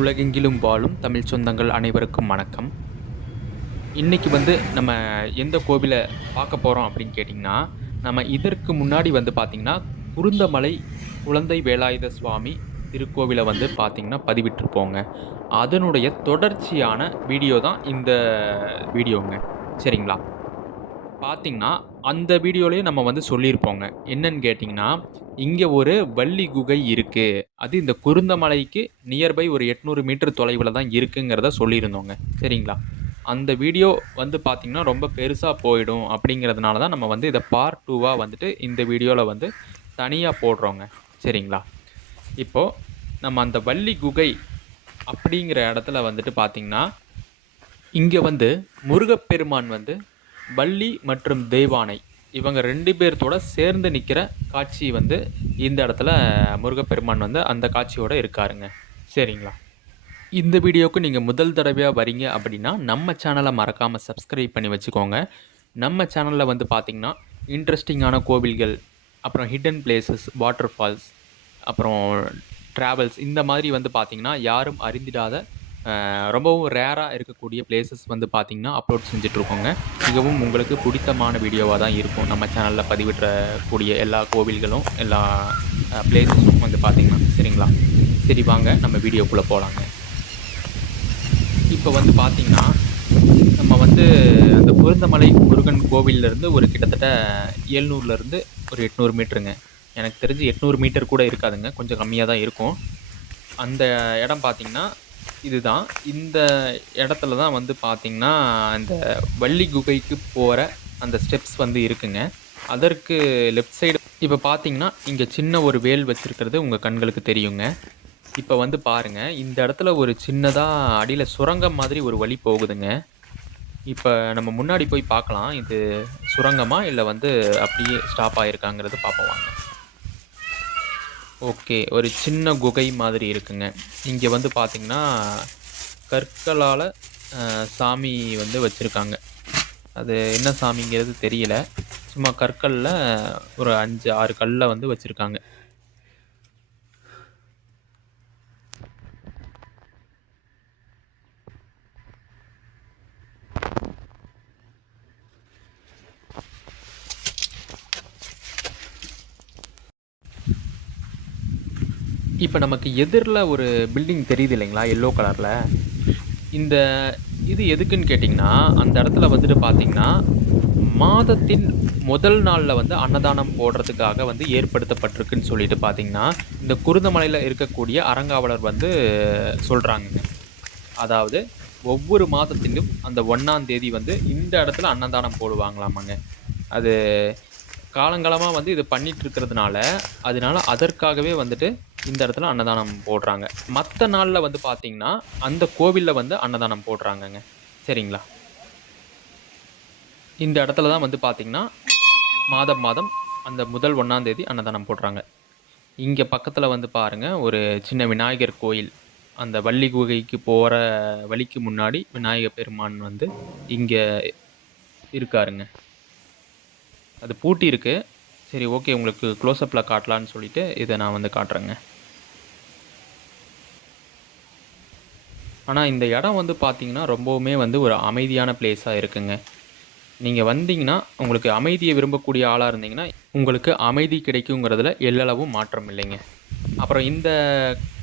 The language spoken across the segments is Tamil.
உலகெங்கிலும் வாழும் தமிழ் சொந்தங்கள் அனைவருக்கும் வணக்கம். இன்றைக்கி நம்ம எந்த கோவிலை பார்க்க போகிறோம் அப்படின்னு கேட்டிங்கன்னா, நம்ம இதற்கு முன்னாடி பார்த்திங்கன்னா, குருந்தமலை குழந்தை வேலாயுத சுவாமி திருக்கோவிலை பார்த்திங்கன்னா பதிவிட்டிருப்போங்க. அதனுடைய தொடர்ச்சியான வீடியோ தான் இந்த வீடியோங்க. சரிங்களா? பார்த்திங்கன்னா, அந்த வீடியோலேயே நம்ம சொல்லியிருப்போங்க. என்னன்னு கேட்டிங்கன்னா, இங்கே ஒரு வள்ளி குகை இருக்குது. அது இந்த குருந்தமலைக்கு நியர்பை ஒரு 800 மீட்டர் தொலைவில் தான் இருக்குங்கிறத சொல்லியிருந்தோங்க. சரிங்களா? அந்த வீடியோ பார்த்திங்கன்னா, ரொம்ப பெருசாக போயிடும் அப்படிங்கிறதுனால தான் நம்ம இதை பார்ட் 2வா இந்த வீடியோவில் தனியாக போடுறோங்க. சரிங்களா? இப்போது நம்ம அந்த வள்ளி குகை அப்படிங்கிற இடத்துல பார்த்திங்கன்னா, இங்கே முருகப்பெருமான் வள்ளி மற்றும் தெய்வானை இவங்க 2 பேர்த்தோட சேர்ந்து நிற்கிற காட்சி இந்த இடத்துல முருகப்பெருமான் அந்த காட்சியோடு இருக்காருங்க. சரிங்களா? இந்த வீடியோவுக்கு நீங்கள் முதல் தடவையாக வரீங்க அப்படின்னா நம்ம சேனலை மறக்காமல் சப்ஸ்கிரைப் பண்ணி வச்சுக்கோங்க. நம்ம சேனலில் பார்த்திங்கன்னா இன்ட்ரெஸ்டிங்கான கோவில்கள், அப்புறம் ஹிடன் பிளேசஸ், வாட்டர் ஃபால்ஸ், அப்புறம் ட்ராவல்ஸ் இந்த மாதிரி பார்த்திங்கன்னா யாரும் அறிந்திடாத ரொம்பவும் ரேராக இருக்கக்கூடிய பிளேசஸ் பார்த்திங்கன்னா அப்லோட் செஞ்சிட்ருக்கோங்க. மிகவும் உங்களுக்கு பிடித்தமான வீடியோவாக தான் இருக்கும். நம்ம சேனலில் பதிவிடக்கூடிய எல்லா கோவில்களும் எல்லா பிளேசஸும் பார்த்திங்கன்னா. சரிங்களா? சரி, வாங்க நம்ம வீடியோக்குள்ளே போகலாங்க. இப்போ பார்த்திங்கன்னா நம்ம அந்த குருந்தமலை முருகன் கோவிலிருந்து ஒரு கிட்டத்தட்ட 700லேருந்து ஒரு 800 மீட்டருங்க. எனக்கு தெரிஞ்சு 800 மீட்டர் கூட இருக்காதுங்க, கொஞ்சம் கம்மியாக தான் இருக்கும். அந்த இடம் பார்த்திங்கன்னா இதுதான். இந்த இடத்துல தான் பார்த்திங்கன்னா அந்த வள்ளி குகைக்கு போகிற அந்த ஸ்டெப்ஸ் இருக்குங்க. அதற்கு லெஃப்ட் சைடு இப்போ பார்த்திங்கன்னா இங்கே சின்ன ஒரு வேல் வச்சுருக்கிறது உங்கள் கண்களுக்கு தெரியுங்க. இப்போ பாருங்கள், இந்த இடத்துல ஒரு சின்னதாக அடியில் சுரங்கம் மாதிரி ஒரு வழி போகுதுங்க. இப்போ நம்ம முன்னாடி போய் பார்க்கலாம், இது சுரங்கமா இல்லை அப்படியே ஸ்டாப் ஆகிருக்காங்கிறது பார்ப்போம் வாங்க. ஓகே, ஒரு சின்ன குகை மாதிரி இருக்குங்க. இங்கே பார்த்திங்கன்னா கற்களால் சாமி வச்சுருக்காங்க. அது என்ன சாமிங்கிறது தெரியல. சும்மா கற்களில் ஒரு 5-6 கல்லில் வச்சுருக்காங்க. இப்போ நமக்கு எதிரில் ஒரு பில்டிங் தெரியுது இல்லைங்களா, எல்லோ கலரில். இந்த இது எதுக்குன்னு கேட்டிங்கன்னா, அந்த இடத்துல பார்த்திங்கன்னா மாதத்தின் முதல் நாளில் அன்னதானம் போடுறதுக்காக ஏற்படுத்தப்பட்டிருக்குன்னு சொல்லிட்டு பார்த்திங்கன்னா இந்த குருந்தமலையில் இருக்கக்கூடிய அறங்காவலர் சொல்கிறாங்கங்க. அதாவது ஒவ்வொரு மாதத்திலும் அந்த 1ஆம் தேதி இந்த இடத்துல அன்னதானம் போடுவாங்களாமாங்க. அது காலங்காலமாக இது பண்ணிட்டு இருக்கிறதுனால அதற்காகவே இந்த இடத்துல அன்னதானம் போடுறாங்க. மற்ற நாளில் பார்த்திங்கன்னா அந்த கோவிலில் அன்னதானம் போடுறாங்கங்க. சரிங்களா? இந்த இடத்துல தான் பார்த்திங்கன்னா மாதம் மாதம் அந்த முதல் 1ஆம் தேதி அன்னதானம் போடுறாங்க. இங்கே பக்கத்தில் பாருங்கள், ஒரு சின்ன விநாயகர் கோயில். அந்த வள்ளி குகைக்கு போகிற வழிக்கு முன்னாடி விநாயகர் பெருமான் இங்கே இருக்காருங்க. அது பூட்டி இருக்குது. சரி, ஓகே, உங்களுக்கு க்ளோஸ்அப்பில் காட்டலான்னு சொல்லிவிட்டு இதை நான் காட்டுறேங்க. ஆனால் இந்த இடம் பார்த்திங்கன்னா ரொம்பவுமே ஒரு அமைதியான பிளேஸாக இருக்குங்க. நீங்கள் வந்தீங்கன்னா உங்களுக்கு அமைதியை விரும்பக்கூடிய ஆளாக இருந்தீங்கன்னா உங்களுக்கு அமைதி கிடைக்குங்கிறதுல எல்லளவும் மாற்றம் இல்லைங்க. அப்புறம் இந்த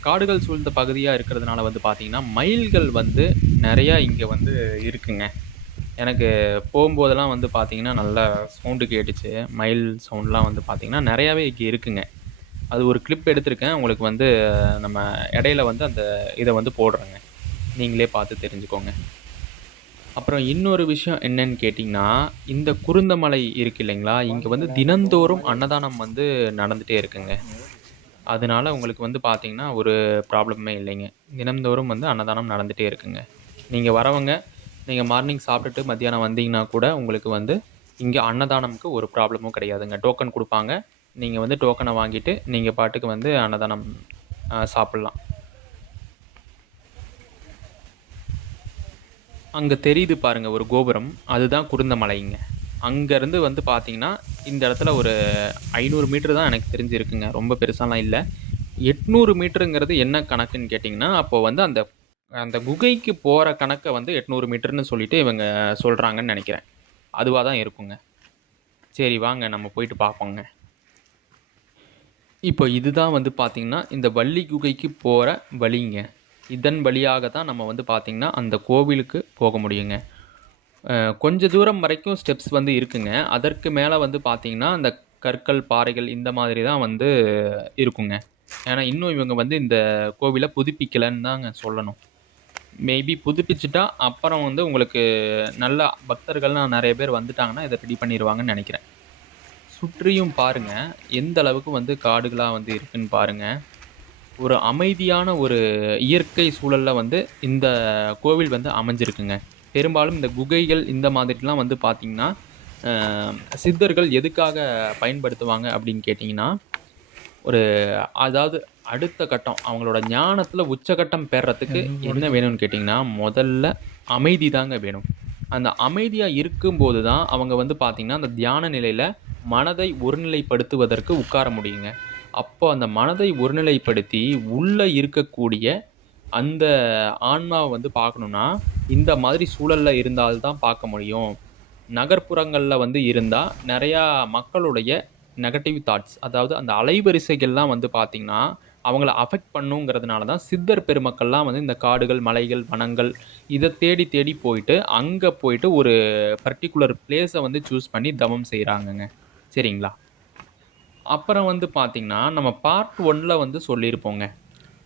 காடுகள் சூழ்ந்த பகுதியாக இருக்கிறதுனால பார்த்திங்கன்னா மயில்கள் நிறையா இங்கே இருக்குங்க. எனக்கு போகும்போதெல்லாம் பார்த்திங்கன்னா நல்லா சவுண்டு கேட்டுச்சு. மயில் சவுண்ட்லாம் பார்த்திங்கன்னா நிறையாவே இங்கே இருக்குங்க. அது ஒரு கிளிப் எடுத்திருக்கேன். உங்களுக்கு நம்ம இடையில அந்த இதை போடுறேங்க. நீங்களே பார்த்து தெரிஞ்சுக்கோங்க. அப்புறம் இன்னொரு விஷயம் என்னன்னு கேட்டிங்கன்னா, இந்த குருந்தமலை இருக்குது இல்லைங்களா, இங்கே தினந்தோறும் அன்னதானம் நடந்துகிட்டே இருக்குங்க. அதனால உங்களுக்கு பார்த்திங்கன்னா ஒரு ப்ராப்ளமே இல்லைங்க. தினந்தோறும் அன்னதானம் நடந்துகிட்டே இருக்குங்க. நீங்கள் வரவங்க, நீங்கள் மார்னிங் சாப்பிட்டுட்டு மத்தியானம் வந்தீங்கன்னா கூட உங்களுக்கு இங்கே அன்னதானமுக்கு ஒரு ப்ராப்ளமும் கிடையாதுங்க. டோக்கன் கொடுப்பாங்க. நீங்கள் டோக்கனை வாங்கிட்டு நீங்கள் பாட்டுக்கு அன்னதானம் சாப்பிட்லாம். அங்கே தெரியுது பாருங்கள் ஒரு கோபுரம், அதுதான் குருந்தமலைங்க. அங்கேருந்து பார்த்திங்கன்னா இந்த இடத்துல ஒரு 500 மீட்டர் தான் எனக்கு தெரிஞ்சு இருக்குங்க. ரொம்ப பெருசாலாம் இல்லை. 800 மீட்டருங்கிறது என்ன கணக்குன்னு கேட்டிங்கன்னா, அப்போ வந்து அந்த அந்த குகைக்கு போற கணக்க வந்து 800 மீட்டர்ன்னு சொல்லிட்டு இவங்க சொல்றாங்கன்னு நெனைக்கிறேன். அதுவா தான் இருக்குங்க. சரி வாங்க நம்ம போயிட்டு பார்ப்போங்க. இப்போ இதுதான் வந்து பார்த்தீங்கன்னா, இந்த வள்ளி குகைக்கு போற வழிங்க. இதன் வழியாக தான் நம்ம வந்து பார்த்தீங்கன்னா, அந்த கோவிலுக்கு போக முடியுங்க. கொஞ்ச தூரம் வரைக்கும் ஸ்டெப்ஸ் வந்து இருக்குங்க. அதற்கு மேல வந்து பார்த்தீங்கன்னா, அந்த கற்கள், பாறைகள் இந்த மாதிரி தான் வந்து இருக்குங்க. ஏன்னா, இன்னும் இவங்க வந்து இந்த கோவில புதுப்பிக்கலன்னு தாங்க சொல்லணும். மேபி புதுப்பிச்சுட்டா, அப்புறம் வந்து உங்களுக்கு நல்லா பக்தர்கள்லாம் நெறைய பேர் வந்துட்டாங்கன்னா, இத ரெடி பண்ணிருவாங்கன்னு நெனைக்கிறேன். சுற்றியும் பாருங்க, எந்த அளவுக்கு வந்து காடுகளா வந்து இருக்குன்னு பாருங்க. ஒரு அமைதியான ஒரு இயற்கை சூழல்ல வந்து இந்த கோவில் வந்து அமைஞ்சிருக்குங்க. பெரும்பாலும் இந்த குகைகள் இந்த மாதிரிலாம் வந்து பார்த்தீங்கன்னா, அ சித்தர்கள் எதுக்காக பயன்படுத்துவாங்க அப்படின்னு கேட்டீங்கன்னா, ஒரு அதாவது அடுத்த கட்டம் அவங்களோட ஞானத்துல உச்சகட்டம் பெர்றதுக்கு என்ன வேணும்னு கேட்டீங்கன்னா, முதல்ல அமைதி தாங்க வேணும். அந்த அமைதியா இருக்கும்போது தான் அவங்க வந்து பார்த்தீங்கன்னா, அந்த தியான நிலையில மனதை ஒருநிலைப்படுத்துவதற்கு உட்கார முடியுங்க. அப்போ அந்த மனதை ஒருநிலைப்படுத்தி, உள்ள இருக்கக்கூடிய அந்த ஆன்மாவ வந்து பார்க்கணும்னா, இந்த மாதிரி சூழல்ல இருந்தால் தான் பார்க்க முடியும். நகர்ப்புறங்கள்ல வந்து இருந்தா, நெறையா மக்களுடைய நெகட்டிவ் தாட்ஸ் அதாவது அந்த அலைவரிசைகள்லாம் வந்து பார்த்தீங்கன்னா, அவங்கள அஃபெக்ட் பண்ணுங்கிறதுனால தான் சித்தர் பெருமக்கள்லாம் வந்து இந்த காடுகள், மலைகள், வனங்கள் இத தேடி தேடி போயிட்டு, அங்க போயிட்டு ஒரு பர்ட்டிகுலர் பிளேஸ வந்து சூஸ் பண்ணி தவம் செய்றாங்கங்க. சரிங்களா? அப்புறம் வந்து பார்த்தீங்கன்னா, நம்ம பார்ட் 1ல வந்து சொல்லியிருப்போங்க.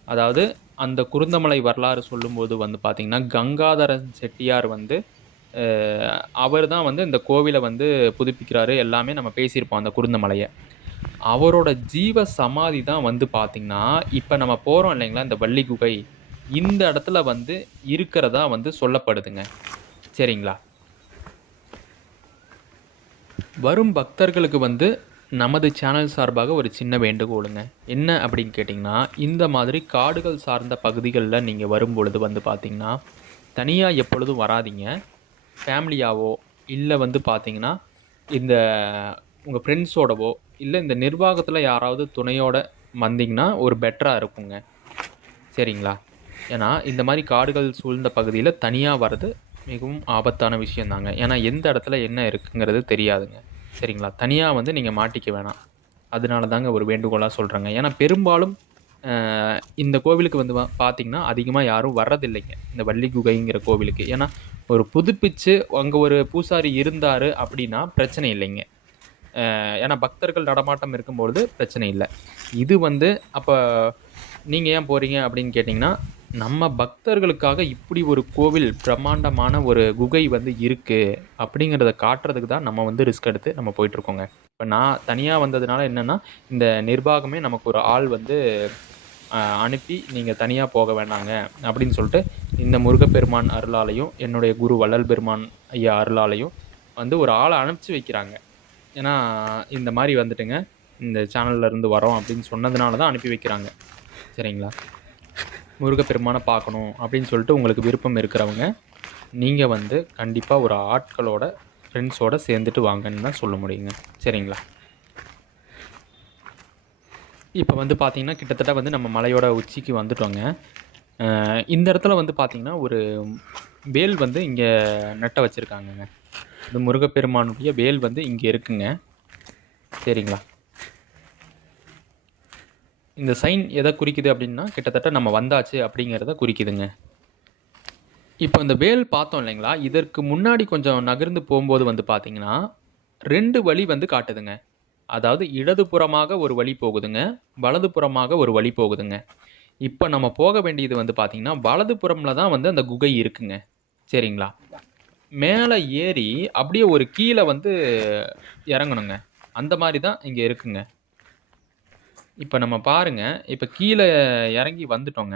அதாவது அந்த குருந்தமலை வரலாறு சொல்லும்போது வந்து பார்த்தீங்கன்னா, கங்காதரன் செட்டியார் வந்து அ அவர் தான் வந்து இந்த கோவில வந்து புதுப்பிக்கிறாரு. எல்லாமே நம்ம பேசியிருப்போம் அந்த குருந்தமலைய. அவரோட ஜீவ சமாதி தான் வந்து பார்த்தீங்கன்னா, இப்ப நம்ம போறோம் இல்லைங்களா, இந்த வள்ளி குகை. இந்த இடத்துல வந்து இருக்கிறதா வந்து சொல்லப்படுதுங்க. சரிங்களா? வரும் பக்தர்களுக்கு வந்து நமது சேனல் சார்பாக ஒரு சின்ன வேண்டுகோளுங்க. என்ன அப்படின்னு கேட்டிங்கன்னா, இந்த மாதிரி காடுகள் சார்ந்த பகுதிகள்ல நீங்க வரும்பொழுது வந்து பார்த்தீங்கன்னா, தனியா எப்பொழுதும் வராதீங்க. ஃபேமிலியாவோ, இல்ல வந்து பார்த்தீங்கன்னா, இந்த உங்க ஃப்ரெண்ட்ஸோடவோ, இல்ல இந்த நிர்வாகத்தில யாராவது துணையோட வந்தீங்கன்னா, ஒரு பெட்டரா இருக்குங்க. சரிங்களா? ஏன்னா, இந்த மாரி காடுகள் சூழ்ந்த பகுதியில தனியா வர்றது மிகவும் ஆபத்தான விஷயம் தாங்க. ஏன்னா, எந்த இடத்துல என்ன இருக்குங்கிறது தெரியாதுங்க. சரிங்களா? தனியா வந்து நீங்க மாட்டிக்க வேணாம். அதனால தாங்க ஒரு வேண்டுகோளா சொல்றேங்க. ஏன்னா, பெரும்பாலும் அ இந்த கோவிலுக்கு வந்து பார்த்தீங்கன்னா, அதிகமா யாரும் வர்றதில்லைங்க. இந்த வள்ளி குகைங்கிற கோவிலுக்கு. ஏன்னா, ஒரு புதுப்பிச்சு அங்க ஒரு பூசாரி இருந்தாரு அப்படின்னா பிரச்சனை இல்லைங்க. ஏன்னா பக்தர்கள் நடமாட்டம் இருக்கும்பொழுது பிரச்சனை இல்ல. இது வந்து அப்ப நீங்க ஏன் போறீங்க அப்படின்னு கேட்டீங்கன்னா, நம்ம பக்தர்களுக்காக இப்படி ஒரு கோவில் பிரம்மாண்டமான ஒரு குகை வந்து இருக்கு, அப்படிங்கிறத காட்டுறதுக்கு தான் நம்ம வந்து ரிஸ்க் எடுத்து நம்ம போயிட்டுருக்கோங்க. இப்ப நான் தனியா வந்ததுனால என்னன்னா, இந்த நிர்வாகமே நமக்கு ஒரு ஆள் வந்து அனுப்பி, "நீங்க தனியா போக வேணாங்க" அப்படின்னு சொல்லிட்டு, இந்த முருகப்பெருமான் அருளாலயும், என்னுடைய குரு வள்ளல் பெருமான் ஐயா அருளாலயும் வந்து ஒரு ஆள அனுப்பிச்சு வைக்கிறாங்க. ஏன்னா, இந்த மாரி வந்துட்டுங்க, இந்த சேனல்ல இருந்து வரோம் அப்படின்னு சொன்னதுனால தான் அனுப்பி வைக்கிறாங்க. சரிங்களா? முருகப்பெருமான பார்க்கணும் அப்படின்னு சொல்லிட்டு உங்களுக்கு விருப்பம் இருக்கிறவங்க, நீங்க வந்து கண்டிப்பா ஒரு ஆட்களோட, ஃப்ரெண்ட்ஸோட சேர்ந்துட்டு வாங்கன்னு தான் சொல்ல முடியுங்க. சரிங்களா? இப்ப வந்து பார்த்தீங்கன்னா, கிட்டத்தட்ட வந்து நம்ம மலையோட உச்சிக்கு வந்துட்டோங்க. இந்த இடத்துல வந்து பார்த்தீங்கன்னா, ஒரு வேல் வந்து இங்க நட்ட வச்சிருக்காங்கங்க. இந்த முருகப்பெருமானுடைய வேல் வந்து இங்க இருக்குங்க. சரிங்களா? இந்த சைன் எத குறிக்குது அப்டின்னா, கிட்டத்தட்ட நம்ம வந்தாச்சு அப்படிங்கிறத குறிக்குதுங்க. இப்ப இந்த வேல் பார்த்தோம் இல்லைங்களா? இதற்கு முன்னாடி கொஞ்சம் நகர்ந்து போம்போது வந்து பார்த்தீங்கன்னா, 2 வழி வந்து காட்டுதுங்க. அதாவது இடதுபுறமாக ஒரு வழி போகுதுங்க. வலதுபுறமாக ஒரு வழி போகுதுங்க. இப்ப நம்ம போக வேண்டியது வந்து பார்த்தீங்கன்னா, வலதுபுறம்ல தான் வந்து அந்த குகை இருக்குங்க. சரிங்களா? மேல ஏறி அப்படியே ஒரு கீழ வந்து இறங்கணுங்க. அந்த மாரி தான் இங்க இருக்குங்க. இப்ப நம்ம பாருங்க, இப்ப கீழ இறங்கி வந்துட்டோங்க.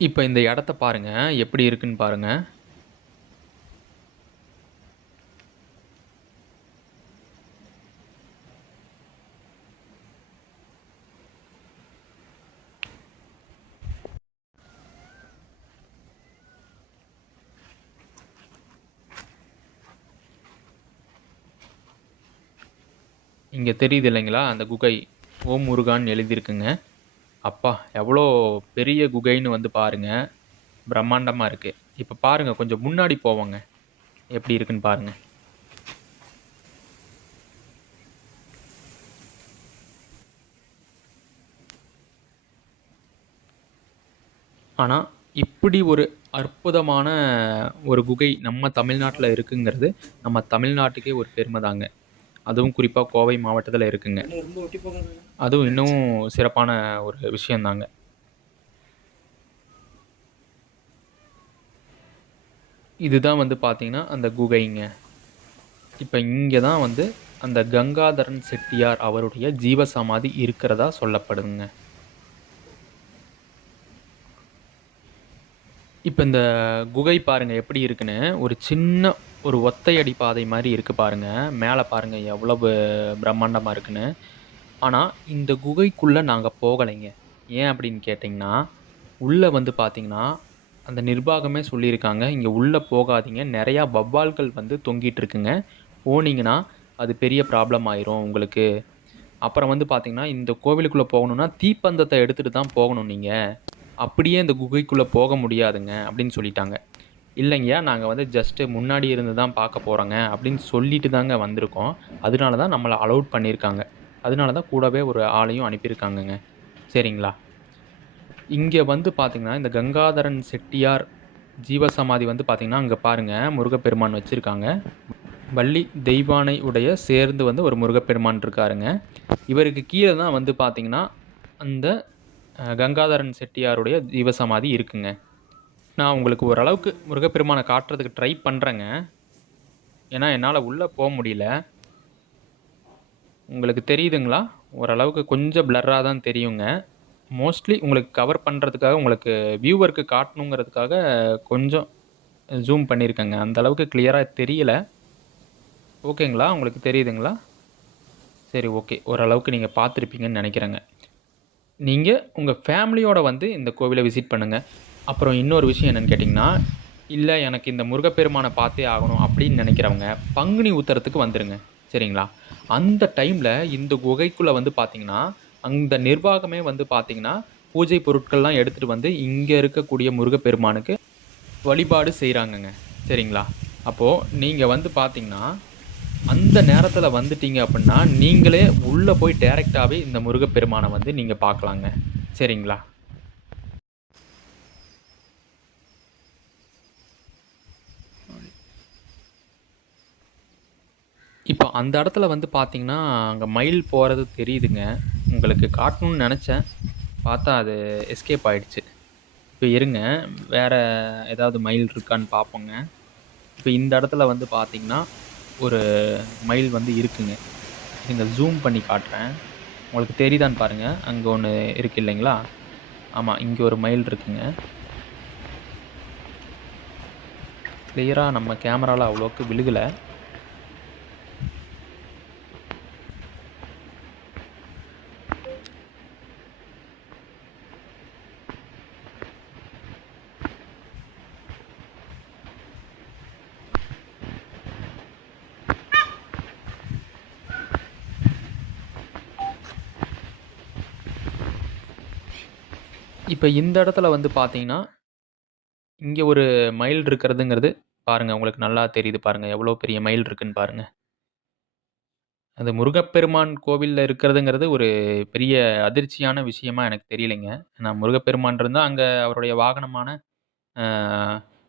இப்ப இந்த இடத்த பாருங்க. எப்படி இருக்குன்னு பாருங்க. இங்க தெரியுது இல்லைங்களா? அந்த குகை. ஓம் முருகான்னு எழுதியிருக்குங்க. அப்பா! எவ்வளோ பெரிய குகைன்னு வந்து பாருங்க. பிரம்மாண்டமா இருக்கு. இப்ப பாருங்க கொஞ்சம் முன்னாடி போவோங்க. எப்படி இருக்குன்னு பாருங்க. ஆனா, இப்படி ஒரு அற்புதமான ஒரு குகை நம்ம தமிழ்நாட்டுல இருக்குங்கிறது, நம்ம தமிழ்நாட்டுக்கே ஒரு பெருமை தாங்க. அதுவும் குறிப்பா கோவை மாவட்டத்துல இருக்குங்க. அதுவும் இன்னும் சிறப்பான ஒரு விஷயம் தாங்க. இதுதான் வந்து பார்த்தீங்கன்னா, அந்த குகைங்க. இப்ப இங்க தான் வந்து அந்த கங்காதரன் செட்டியார் அவருடைய ஜீவசமாதி இருக்கிறதா சொல்லப்படுதுங்க. இப்ப இந்த குகை பாருங்க எப்படி இருக்குன்னு, ஒரு சின்ன ஒரு ஒத்தையடி பாதை மாரி இருக்கு பாருங்க. மேல பாருங்க எவ்வளவு பிரம்மாண்டமா இருக்குன்னு. ஆனா, இந்த குகைக்குள்ள நாங்க போகலைங்க. ஏன் அப்படின்னு கேட்டீங்கன்னா, உள்ள வந்து பார்த்தீங்கன்னா, அந்த நிர்வாகமே சொல்லியிருக்காங்க, "இங்க உள்ள போகாதீங்க. நெறையா வவ்வால்கள் வந்து தொங்கிட்டு இருக்குங்க. போனீங்கன்னா, அது பெரிய ப்ராப்ளம் ஆயிரும் உங்களுக்கு." அப்புறம் வந்து பார்த்தீங்கன்னா, இந்த கோவிலுக்குள்ள போகணும்னா, தீப்பந்தத்த எடுத்துட்டு தான் போகணும் நீங்க. அப்படியே இந்த குகைக்குள்ள போக முடியாதுங்க அப்படின்னு சொல்லிட்டாங்க. இல்லைங்கய்யா, நாங்க வந்து ஜஸ்ட்டு முன்னாடி இருந்து தான் பார்க்க போறோங்க அப்படின்னு சொல்லிட்டு தாங்க வந்திருக்கோம். அதனால தான் நம்மள அலவுட் பண்ணியிருக்காங்க. அதனால தான் கூடவே ஒரு ஆளையும் அனுப்பியிருக்காங்கங்க. சரிங்களா? இங்க வந்து பார்த்தீங்கன்னா, இந்த கங்காதரன் செட்டியார் ஜீவசமாதி வந்து பார்த்தீங்கன்னா, அங்க பாருங்க முருகப்பெருமான் வச்சிருக்காங்க. வள்ளி தெய்வானை உடைய சேர்ந்து வந்து ஒரு முருகப்பெருமான் இருக்காருங்க. இவருக்கு கீழ தான் வந்து பார்த்தீங்கன்னா, அந்த கங்காதரன் செட்டியாருடைய ஜீவசமாதி இருக்குங்க. நான் உங்களுக்கு ஓரளவுக்கு முருகப்பெருமான காட்டுறதுக்கு ட்ரை பண்றேங்க. ஏன்னா, என்னால உள்ள முடியல. உங்களுக்கு தெரியுதுங்களா? ஓரளவுக்கு கொஞ்சம் பிளர்ரா தான் தெரியுங்க. மோஸ்ட்லி உங்களுக்கு கவர் பண்றதுக்காக, உங்களுக்கு வியூவருக்கு காட்டணுங்கிறதுக்காக கொஞ்சம் ஜூம் பண்ணியிருக்கேங்க. அந்த அளவுக்கு கிளியரா தெரியல. ஓகேங்களா? உங்களுக்கு தெரியுதுங்களா? சரி, ஓகே. ஓரளவுக்கு நீங்க பார்த்துருப்பீங்கன்னு நெனைக்கிறேங்க. நீங்க உங்க ஃபேமிலியோட வந்து இந்த கோவில விசிட் பண்ணுங்க. அப்புறம் இன்னொரு விஷயம் என்னன்னு கேட்டீங்கன்னா, இல்ல எனக்கு இந்த முருகப்பெருமான பார்த்தே ஆகணும் அப்படின்னு நெனைக்கிறவங்க, பங்குனி உத்தரத்துக்கு வந்துருங்க. சரிங்களா? அந்த டைம்ல இந்த குகைக்குள்ள வந்து பார்த்தீங்கன்னா, அந்த நிர்வாகமே வந்து பார்த்தீங்கன்னா, பூஜை பொருட்கள்லாம் எடுத்துட்டு வந்து இங்க இருக்கக்கூடிய முருகப்பெருமானுக்கு வழிபாடு செய்றாங்கங்க. சரிங்களா? அப்போ நீங்க வந்து பார்த்தீங்கன்னா, அந்த நேரத்துல வந்துட்டீங்க அப்டின்னா, நீங்களே உள்ள போய் டைரக்ட்டாவே இந்த முருகப்பெருமான வந்து நீங்க பார்க்கலாங்க. சரிங்களா? இப்போ அந்த இடத்துல வந்து பார்த்தீங்கன்னா, அங்க மயில் போறது தெரியுதுங்க. உங்களுக்கு காட்டணும்னு நெனச்சேன். பார்த்தா அது எஸ்கேப் ஆயிடுச்சு. இப்ப இருங்க, வேற ஏதாவது மயில் இருக்கான்னு பார்ப்போங்க. இப்ப இந்த இடத்துல வந்து பார்த்தீங்கன்னா, ஒரு மயில் வந்து இருக்குங்க. இருங்க ஜூம் பண்ணி காட்டுறேன். உங்களுக்கு தெரியுதான்னு பாருங்க. அங்க ஒண்ணு இருக்கு இல்லைங்களா? ஆமா, இங்க ஒரு மயில் இருக்குங்க. கிளியரா நம்ம கேமரால அவ்வளோக்கு விழுகல. இப்ப இந்த இடத்துல வந்து பார்த்தீங்கன்னா, இங்க ஒரு மயில் இருக்கிறதுங்கிறது பாருங்க உங்களுக்கு நல்லா தெரியுது பாருங்க. எவ்வளோ பெரிய மயில் இருக்குன்னு பாருங்க. அது முருகப்பெருமான் கோவில்ல இருக்கிறதுங்கிறது ஒரு பெரிய அதிர்ச்சியான விஷயமா எனக்கு தெரியலைங்க. ஏன்னா முருகப்பெருமான் இருந்தா அங்க அவருடைய வாகனமான அ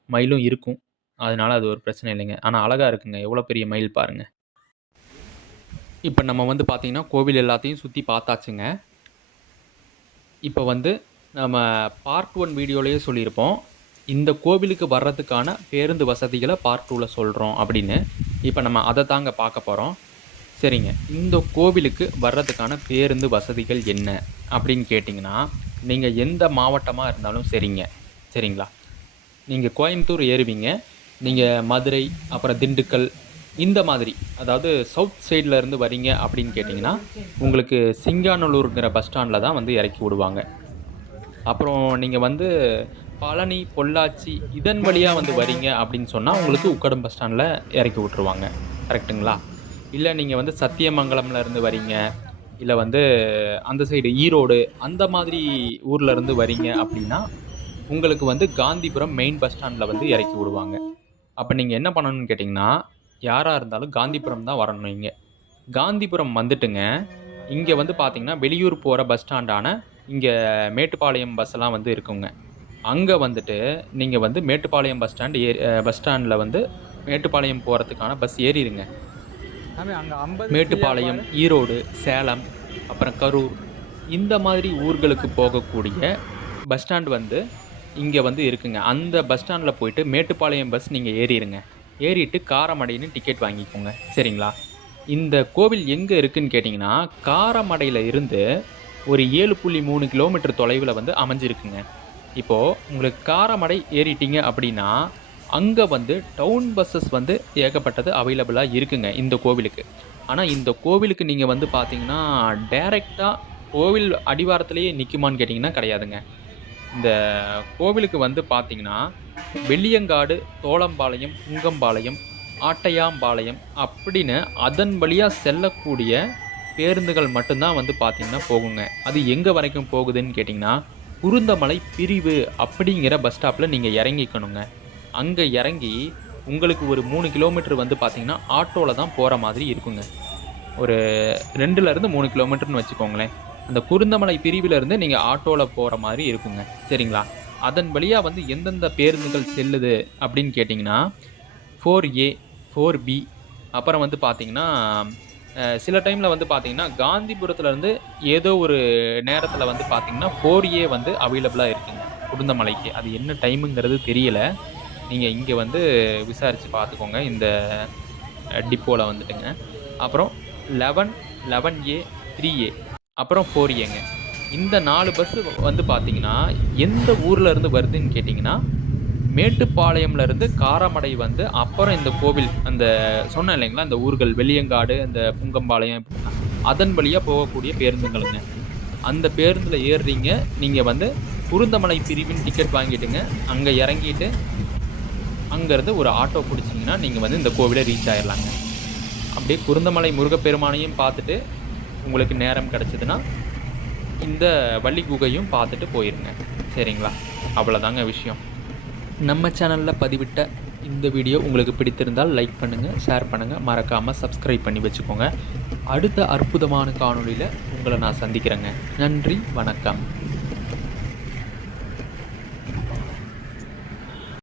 மயிலும் இருக்கும். அதனால அது ஒரு பிரச்சனை இல்லைங்க. ஆனா அழகா இருக்குங்க. எவ்வளோ பெரிய மயில் பாருங்க. இப்ப நம்ம வந்து பார்த்தீங்கன்னா, கோவில் எல்லாத்தையும் சுத்தி பார்த்தாச்சுங்க. இப்ப வந்து நம்ம பார்ட் 1 வீடியோலயே சொல்லியிருப்போம். இந்த கோவிலுக்கு வர்றதுக்கான பேருந்து வசதிகள பார்ட் 2ல சொல்றோம் அப்படின்னு. இப்ப நம்ம அத தாங்க பார்க்க போறோம். சரிங்க. இந்த கோவிலுக்கு வர்றதுக்கான பேருந்து வசதிகள் என்ன? அப்படின்னு கேட்டீங்கன்னா, நீங்க எந்த மாவட்டமா இருந்தாலும் சரிங்க. சரிங்களா? நீங்க கோயம்புத்தூர் ஏறுவீங்க. நீங்க மதுரை, அப்புறம் திண்டுக்கல் இந்த மாதிரி, அதாவது சவுத் சைட்ல இருந்து வரீங்க அப்படின்னு கேட்டீங்கன்னா, உங்களுக்கு சிங்காநல்லூர்ங்கிற பஸ் ஸ்டாண்ட்ல தான் வந்து இறக்கி விடுவாங்க. அப்புறம் நீங்க வந்து பழனி, பொள்ளாச்சி இதன் வழியா வந்து வரீங்க அப்படின்னு சொன்னா, உங்களுக்கு உக்கடம் பஸ் ஸ்டாண்ட்ல இறக்கி விட்டுருவாங்க. கரெக்ட்டுங்களா? இல்ல நீங்க வந்து சத்தியமங்கலம்ல இருந்து வரீங்க, இல்ல வந்து அந்த சைடு ஈரோடு அந்த மாதிரி ஊர்ல இருந்து வரீங்க அப்படின்னா, உங்களுக்கு வந்து காந்திபுரம் மெயின் பஸ் ஸ்டாண்ட்ல வந்து இறக்கி விடுவாங்க. அப்ப நீங்க என்ன பண்ணணும்னு கேட்டீங்கன்னா, யாரா இருந்தாலும் காந்திபுரம் தான் வரணும் இங்க. காந்திபுரம் வந்துட்டுங்க, இங்க வந்து பார்த்தீங்கன்னா, வெளியூர் போற பஸ் ஸ்டாண்டான இங்க மேட்டுப்பாளையம் பஸ்லாம் வந்து இருக்குங்க. அங்க வந்துட்டு நீங்க வந்து மேட்டுப்பாளையம் பஸ் ஸ்டாண்ட்ல வந்து மேட்டுப்பாளையம் போறதுக்கான பஸ் ஏறிருங்க. சாமி அங்க 50 ஃப்ரீயா மேட்டுப்பாளையம், பாரு. ஈரோடு, சேலம், அப்புறம் கரூர் இந்த மாதிரி ஊர்களுக்கு போகக்கூடிய பஸ் ஸ்டாண்ட் வந்து இங்க வந்து இருக்குங்க. அந்த பஸ் ஸ்டாண்ட்ல போயிட்டு மேட்டுப்பாளையம் பஸ் நீங்க ஏறிருங்க. ஏறிட்டு காரமடைன்னு டிக்கெட் வாங்கிக்கோங்க. சரிங்களா? இந்த கோவில் எங்க இருக்குன்னு கேட்டீங்கன்னா, காரமடையில இருந்து ஒரு 7.3 கிலோமீட்டர் தொலைவில வந்து அமைஞ்சிருக்குங்க. இப்போ உங்களுக்கு காரமடை ஏறிட்டீங்க அப்படின்னா, அங்க வந்து டவுன் பஸ்ஸஸ் வந்து ஏகப்பட்டது அவைலபிளா இருக்குங்க, இந்த கோவிலுக்கு. ஆனா, இந்த கோவிலுக்கு நீங்க வந்து பார்த்தீங்கன்னா, டைரக்ட்டா கோவில் அடிவாரத்திலேயே நிக்குமான்னு கேட்டீங்கன்னா கிடையாதுங்க. இந்த கோவிலுக்கு வந்து பார்த்தீங்கன்னா, வெள்ளியங்காடு, தோளம்பாளையம், புங்கம்பாளையம், ஆட்டையாம்பாளையம் அப்படின்னு அதன் வழியா செல்லக்கூடிய பேருந்துகள் மட்டும் தான் வந்து பார்த்தீங்கன்னா போகுங்க. அது எங்க வரைக்கும் போகுதுன்னு கேட்டீங்கன்னா, குருந்தமலை பிரிவு அப்படிங்கிற பஸ் ஸ்டாப்ல நீங்க இறங்கிக்கணுங்க. அங்க இறங்கி உங்களுக்கு ஒரு 3 கிலோமீட்டர் வந்து பார்த்தீங்கன்னா, ஆட்டோல தான் போற மாதிரி இருக்குங்க. ஒரு 2லேருந்து 3 கிலோமீட்டர்ன்னு வச்சுக்கோங்களேன். அந்த குருந்தமலை பிரிவில இருந்து நீங்க ஆட்டோல போற மாரி இருக்குங்க. சரிங்களா? அதன் வழியா வந்து எந்தெந்த பேருந்துகள் செல்லுது அப்படின்னு கேட்டீங்கன்னா, 4A, 4B அப்புறம் வந்து பார்த்தீங்கன்னா, சில டைம்ல வந்து பார்த்தீங்கன்னா, காந்திபுரத்துல இருந்து ஏதோ ஒரு நேரத்துல வந்து பார்த்தீங்கன்னா, 4A வந்து அவைலபிளா இருக்குங்க. குருந்தமலைக்கு. அது என்ன டைம்ங்கிறது தெரியல. நீங்க இங்க வந்து விசாரிச்சு பார்த்துக்கோங்க. இந்த டிப்போல வந்துட்டுங்க. அப்புறம் 11, 11A, 3A அப்புறம் 4Aங்க. இந்த 4 பஸ் வந்து பார்த்தீங்கன்னா, எந்த ஊர்ல இருந்து வருதுன்னு கேட்டீங்கன்னா, மேட்டுப்பாளையம்ல இருந்து காரமடை வந்து, அப்புறம் இந்த கோவில் அந்த சொன்னேன் இல்லைங்களா, அந்த ஊர்கள் வெள்ளியங்காடு, அந்த புங்கம்பாளையம் இப்படிலாம். அதன் வழியா போகக்கூடிய பேருந்துங்களுங்க. அந்த பேருந்துல ஏறுறீங்க. நீங்க வந்து குருந்தமலை பிரிவின் டிக்கெட் வாங்கிட்டுங்க. அங்க இறங்கிட்டு, அங்கருந்து ஒரு ஆட்டோ புடிச்சீங்கன்னா, நீங்க வந்து இந்த கோவில ரீச் ஆயிரலாங்க. அப்படியே குருந்தமலை முருகப்பெருமானையும் பார்த்துட்டு, உங்களுக்கு நேரம் கிடைச்சதுன்னா, இந்த வள்ளி குகையும் பார்த்துட்டு போயிருங்க. சரிங்களா? அவ்வளோதாங்க விஷயம். நம்ம சேனல்ல பதிவிட்ட இந்த வீடியோ உங்களுக்கு பிடித்திருந்தால் லைக் பண்ணுங்க, ஷேர் பண்ணுங்க, மறக்காம சப்ஸ்கிரைப் பண்ணி வச்சுக்கோங்க. அடுத்த அற்புதமான காணொளியில உங்கள நான் சந்திக்கிறேங்க. நன்றி, வணக்கம்.